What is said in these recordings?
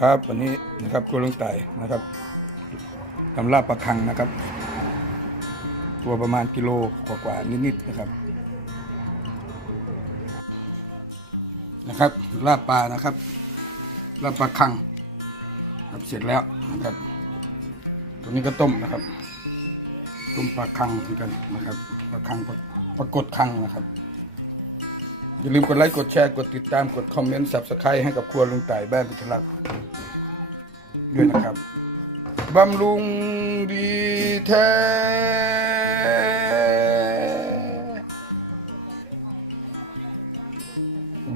ครับวันนี้นะครับครัวลุงไต่นะครับตำลาบปลาคังนะครับ ตัวประมาณกิโลกว่าๆนิดๆนะครับ นะครับลาบปลานะครับลาบปลาคังครับเสร็จแล้วนะครับตัวนี้ก็ต้มนะครับ ต้มปลาคังเหมือนกันนะครับปลาคังปลากดคังนะครับอย่าลืมกดไลค์กดแชร์กดติดตามกดคอมเมนต์สับสไครต์ให้กับครัวลุงไต่บ้านพิทลักษ์ ด้วยนะครับบำรุงดีแท้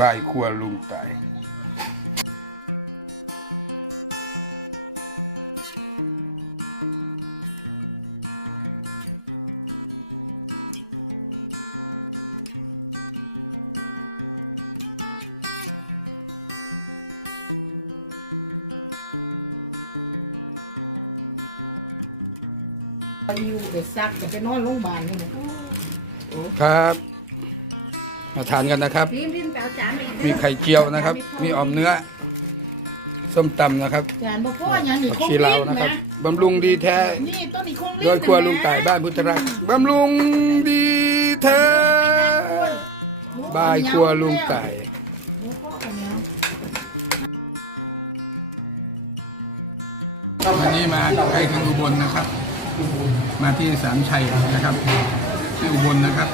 บายครัวลุงต่ อยู่ไปซักจะไปนอนโรงพยาบาลนี่นะครับ มาทานกันนะครับ รีบรีบไปเอาจานไปอีกมีไข่เจียวนะครับ มีอ่อมเนื้อ ส้มตำนะครับจานบ่พออย่างนี้ผักคงชีรีลาวบนะ ครันะบบำรุงดีแท้ นี่ต้นนี้คงรีบโดยครัวลุงต่ายบ้านพุทธรักษ์บำรุงดีแท้บายครัวลุงต่าย หมูพ่อกับเนี้ยวันนี้มาใกล้ถึงอุบลนะครับ มาที่สามชัยนะครับที่อุบลนะครับ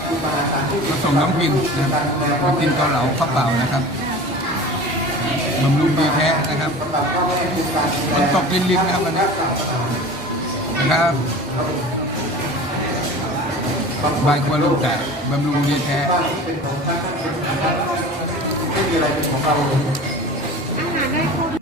มาส่งน้องพินนะครับมากินเกาเหลาข้าวเปล่านะครับบำรุงดีแท้นะครับฝนตกลินๆนะครับวันนี้นะครับบายครัวลูกแต่บำรุงดีแท้การ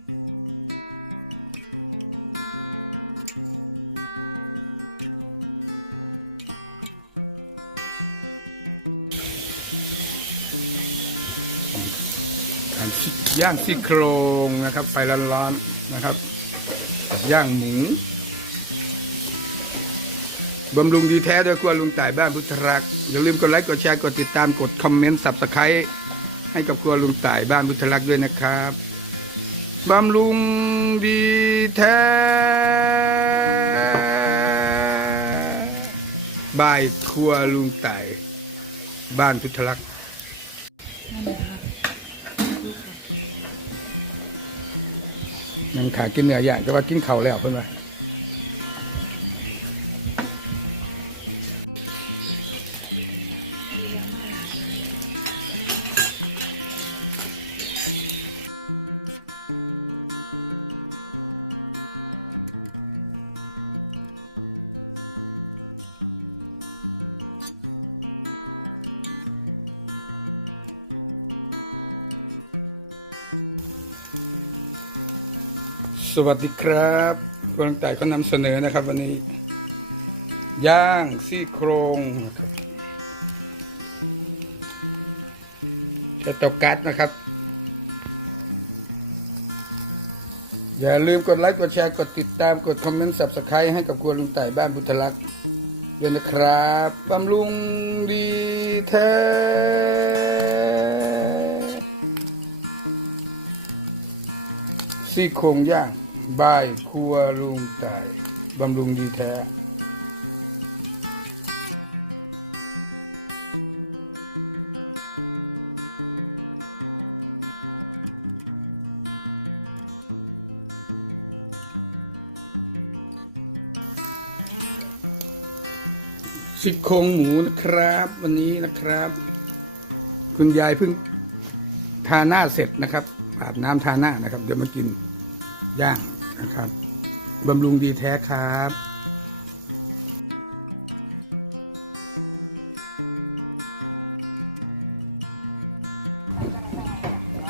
ย่างซี่โครงนะครับ ไฟร้อนๆนะครับ ย่างหมูบำรุงดีแท้โดยครัวลุงต่ายบ้านพุทธรักษ์อย่าลืมกดไลค์กดแชร์กดติดตามกดคอมเมนต์สับสไครต์ให้กับครัวลุงต่ายบ้านพุทธรักษ์ด้วยนะครับบำรุงดีแท้บายครัวลุงต่ายบ้านพุทธรักษ์ ยังขากินเนื้อย่างแต่ว่ากินเข่าแล้วเพื่อนว่า สวัสดีครับกำลังแต่เขานำเสนอนะครับ วันนี้ ย่างซี่โครงนะครับใช้เตากัดนะครับ อย่าลืมกดไลค์กดแชร์กดติดตามกดคอมเมนต์สับสไครต์ให้กับครัวลุงไต่บ้านบุตรลักษ์ด้วยนะครับบำรุงดีแท้ซี่โครงย่าง บายครัวลุงต่ายบำรุงดีแท้ซี่โครงหมูนะครับ วันนี้นะครับ คุณยายเพิ่งทาหน้าเสร็จนะครับอาบน้ำทาหน้านะครับ เดี๋ยวมากิน ย่างนะครับบำรุงดีแท้ครับ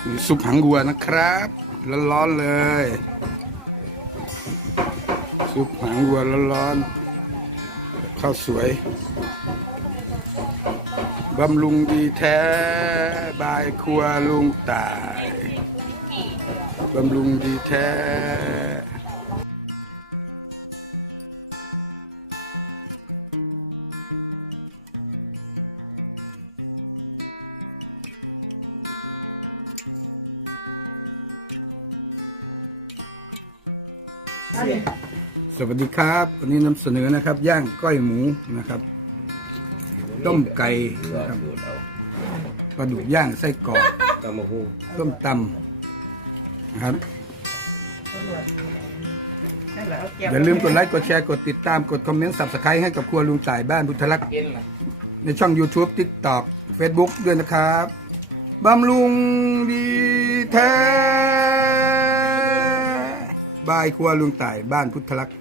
มีซุปหางวัวนะครับ ร้อนๆเลย ซุปหางวัวร้อนๆข้าวสวยบำรุงดีแท้ บายครัวลุงตาย บำรุงดีแท้สเอาดิสวัสดีครับ วันนี้นำเสนอนะครับ ย่างก้อยหมูนะครับ ต้มไก่นะครับปลาดุกย่างไส้กรอกตำมะฮูต้มตำนะ ครับ อย่าลืมกดไลค์กดแชร์กดติดตามกดคอมเมนต์สับสไครต์ให้กับครัวลุงต่ายบ้านพุทธลักษณ์ในช่อง YouTube TikTok Facebook ด้วยนะครับบำรุงดีแท้บายครัวลุงต่ายบ้านพุทธลักษณ์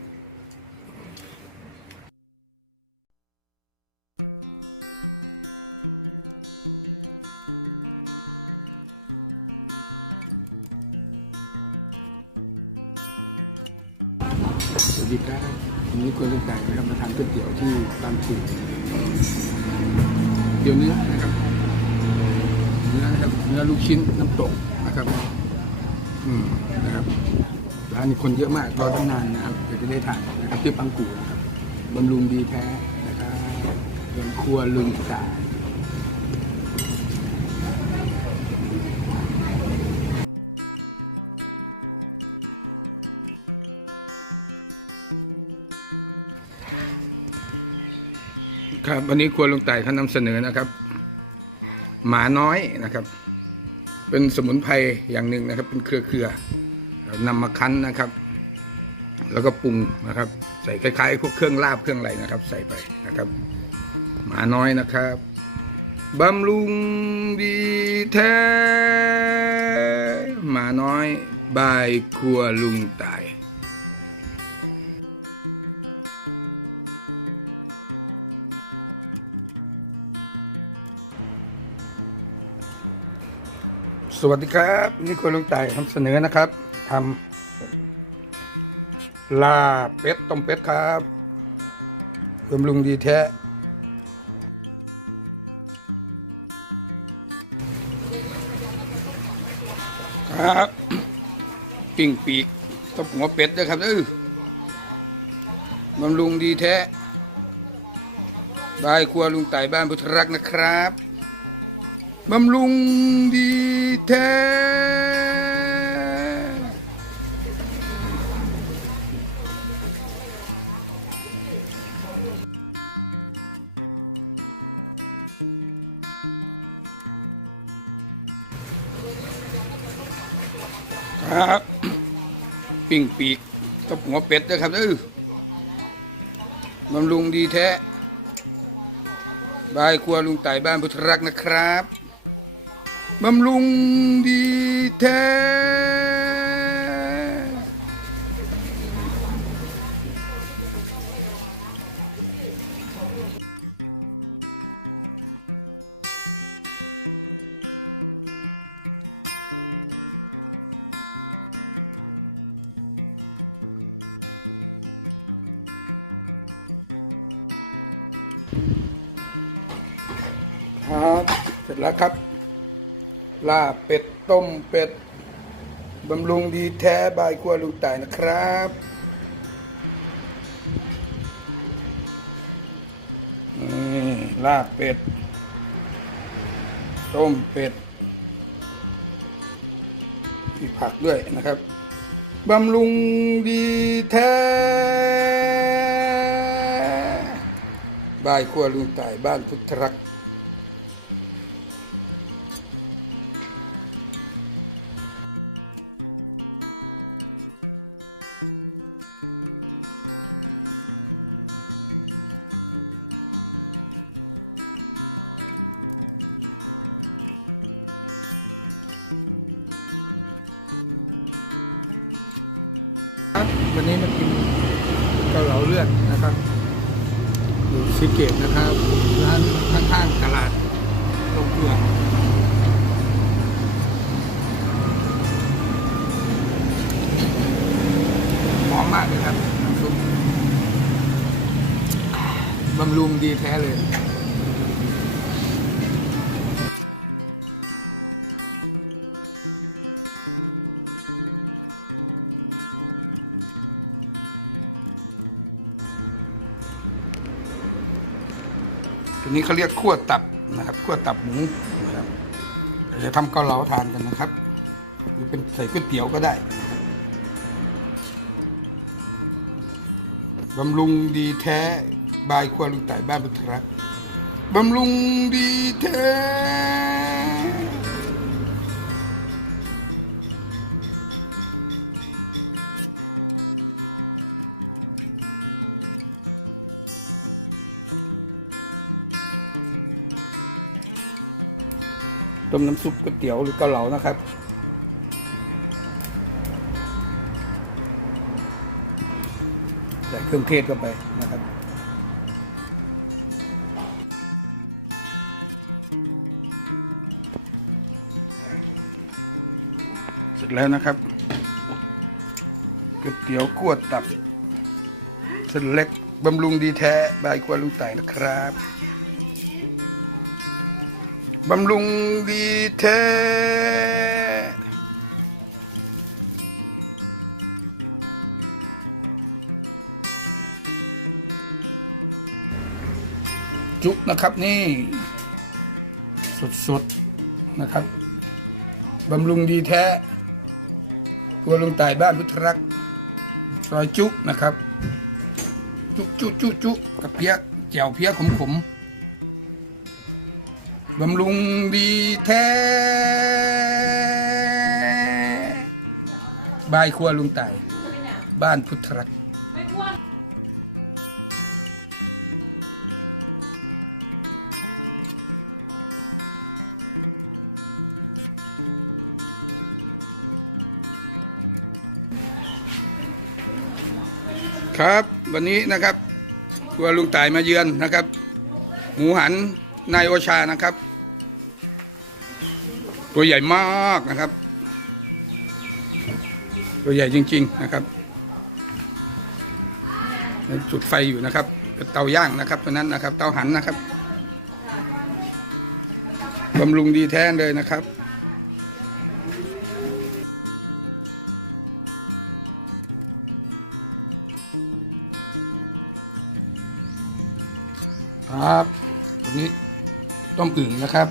ดีครับวันนี้คุณลูกไก่นะครับมาทานก๋วยเตี๋ยวที่บางปูเดี๋ยวเนื้อนะครับเนื้อนะครับเนื้อลูกชิ้นน้ำตกนะครับ อืมนะครับร้านนี้คนเยอะมากรอตั้งนานนะครับเดี๋ยวจะได้ทานนะครับที่ปังกูนะครับบำรุงดีแท้นะครับเรือนครัวลุงจ่า วันนี้ครัวลุงไต่เขานำเสนอนะครับ หมาน้อยนะครับ เป็นสมุนไพรอย่างหนึ่งนะครับ เป็นเครือเครือนำมาคั้นนะครับ แล้วก็ปรุงนะครับ ใส่คล้ายๆพวกเครื่องลาบเครื่องอะไรนะครับ ใส่ไปนะครับ หมาน้อยนะครับบำรุงดีแท้หมาน้อยบายครัวลุงไต สวัสดีครับ นี่ครัวลุงต่ายทำเสนอนะครับทำลาเป็ดต้มเป็ดครับบำรุงดีแท้ครับปิ้งปีกต้มหัวเป็ดด้วยครับเออบำรุงดีแท้บายครัวลุงไต่บ้านพุทธรักนะครับ บำรุงดีแท้ ครับ ปิ้งปีกตบหัวเป็ดด้วยครับเออบำรุงดีแท้บายครัวลุงไต่บ้านพุทธรักนะครับ บำรุงดีแท้ครับ เสร็จแล้วครับ ลาเป็ดต้มเป็ดบำรุงดีแท้บายครัวลุงต่ายนะครับนี่ลาเป็ด ต้มเป็ดมีผักด้วยนะครับบำรุงดีแท้บายครัวลุงต่ายบ้านพุทธรักษ์ วันนี้มากินเกาเหลาเลือดนะครับอยู่ซีเกตนะครับร้านข้างๆตลาดตรงเกลือหอมมากเลยครับน้ำซุปบำรุงดีแท้เลย นี้เขาเรียกขั้วตับนะครับขั้วตับหมูนะครับจะทำเกาเหลาทานกันนะครับ หรือเป็นใส่ก๋วยเตี๋ยวก็ได้บำรุงดีแท้บายครัวลุงต่บ้านพุทธรักษ์บำรุงดีแท้ ต้มน้ำซุปก๋วยเตี๋ยวหรือเกาเหลานะครับ ใส่เครื่องเทศเข้าไปนะครับเสร็จแล้วนะครับก๋วยเตี๋ยวขั้วตับเส้นเล็กบำรุงดีแท้บายครัวลุงไต่นะครับ บำรุงดีแท้จุนะครับนี่สดๆนะครับบำรุงดีแท้ตัวลุงตายบ้านพุทธรักษ์ซอยจุนะครับ จุจุจุจุกับเพี้ยแจ่วเพี้ยขมๆ บำรุงดีแท้บายครัวลุงไต่บ้านพุทธรักษ์ครับวันนี้นะครับครัวลุงต่ายมาเยือนนะครับ หมูหันนายโอชานะครับ ตัวใหญ่มากนะครับ ตัวใหญ่จริง ๆนะครับจุดไฟอยู่นะครับเป็นเตาย่างนะครับตัวนั้นนะครับ เตาหันนะครับบำรุงดีแท้เลยนะครับครับ ตัวนี้ต้มอึ่งนะครับ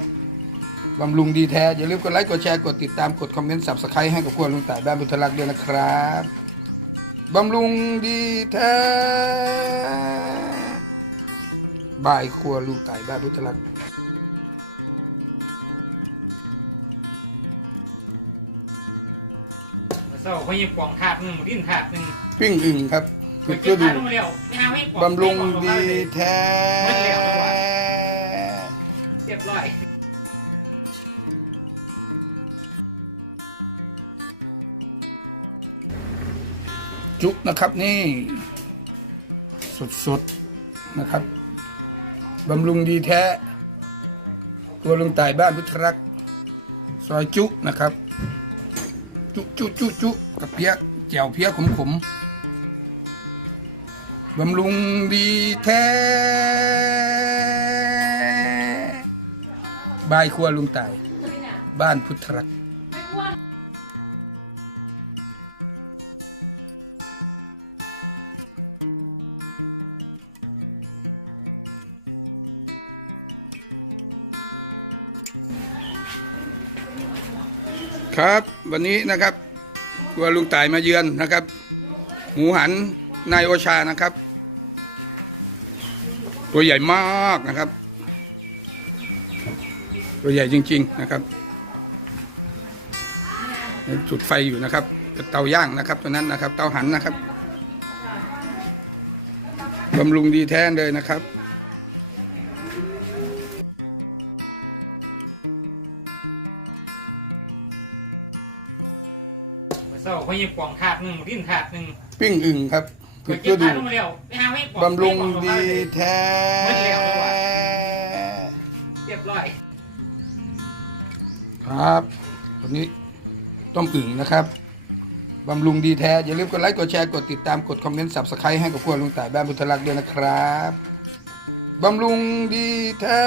บำรุงดีแท้ อย่าลืมกดไลค์กดแชร์กดติดตามกดคอมเมนต์สับสไครต์ให้กับครัวลุงต่ายบ้านบุตรลักษ์ด้วยนะครับบำรุงดีแท้บ่ายครัวลุงต่ายบ้านบุตรลักษ์เศร้าเขายังปองถาดหนึ่งดิ้นถาดหนึ่งปิ้งอึ่งครับไปคือเก็ก็บดูถาดลงมาเร็วไปหาให้ปองบำรุงดีแท้ เรียบร้อย จุกนะครับนี่ สดๆนะครับบำรุงดีแท้ ตัวลุงต่ายบ้านพุทธรักษ์ซอยจุนะครับ จุจุจุจุกับเพี้ยแจ่วเพี้ยขมๆบำรุงดีแท้บายครัวลุงต่าย บ้านพุทธรัก ครับ วันนี้นะครับครัวลุงต่ายมาเยือนนะครับ หมูหันนายโอชานะครับ ตัวใหญ่มากนะครับ ตัวใหญ่จริง ๆนะครับจุดไฟอยู่นะครับเป็นเตาย่างนะครับตัวนั้นนะครับ เตาหันนะครับบำรุงดีแท้เลยนะครับ เศร้าเขายังปองถาดหนึ่งดิ้นถาดหนึ่งปิ้งอึ่งครับไปคือเก็ก็บดูถาดลงมาเร็วไปหาให้ปองบำรุงดีแท้เรียบร้อย ครับวันนี้ต้มอึ่งนะครับบำรุงดีแท้ อย่าลืมกดไลค์กดแชร์กดติดตามกดคอมเมนต์สับสไครต์ให้กับครัวลุงต่ายบ้านบุตรลักษ์ด้วยนะครับบำรุงดีแท้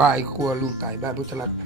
บ่ายครัวลุงต่ายบ้านบุตรลักษ์